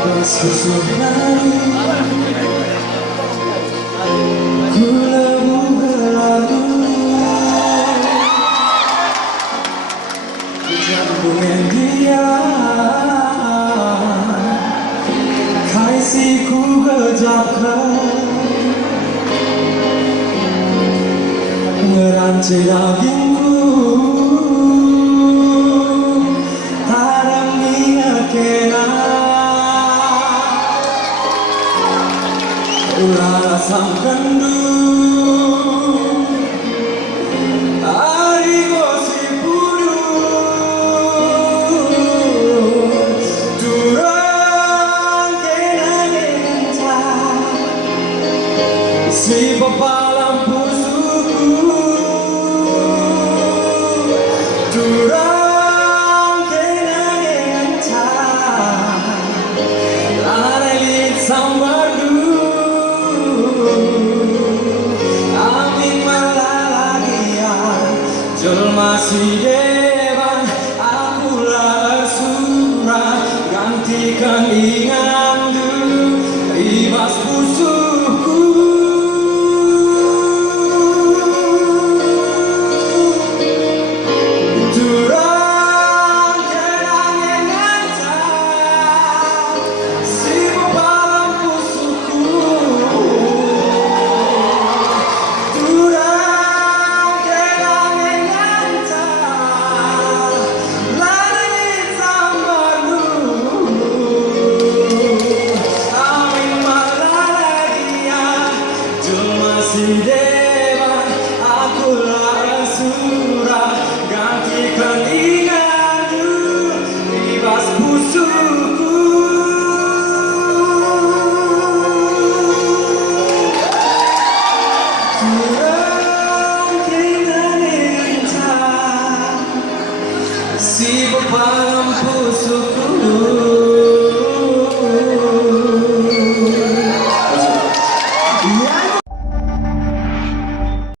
Sesuai Kulamu berlalu Jambungin dia Kasihku kejapkan Ngeranci dagingku Haram minyak kena Ulah samkandu Ari gosip budu Durang kena genta Si pepalang pusuku Durang kena genta Larelit sambardu Masih dewan, akulah surah gantikan ingandu ribas busukku durang kenangan nyata si pepalang busukku si dewa, akulah surah gantikan ingandu ribas busukku durang kena nenta si pepalang pusuk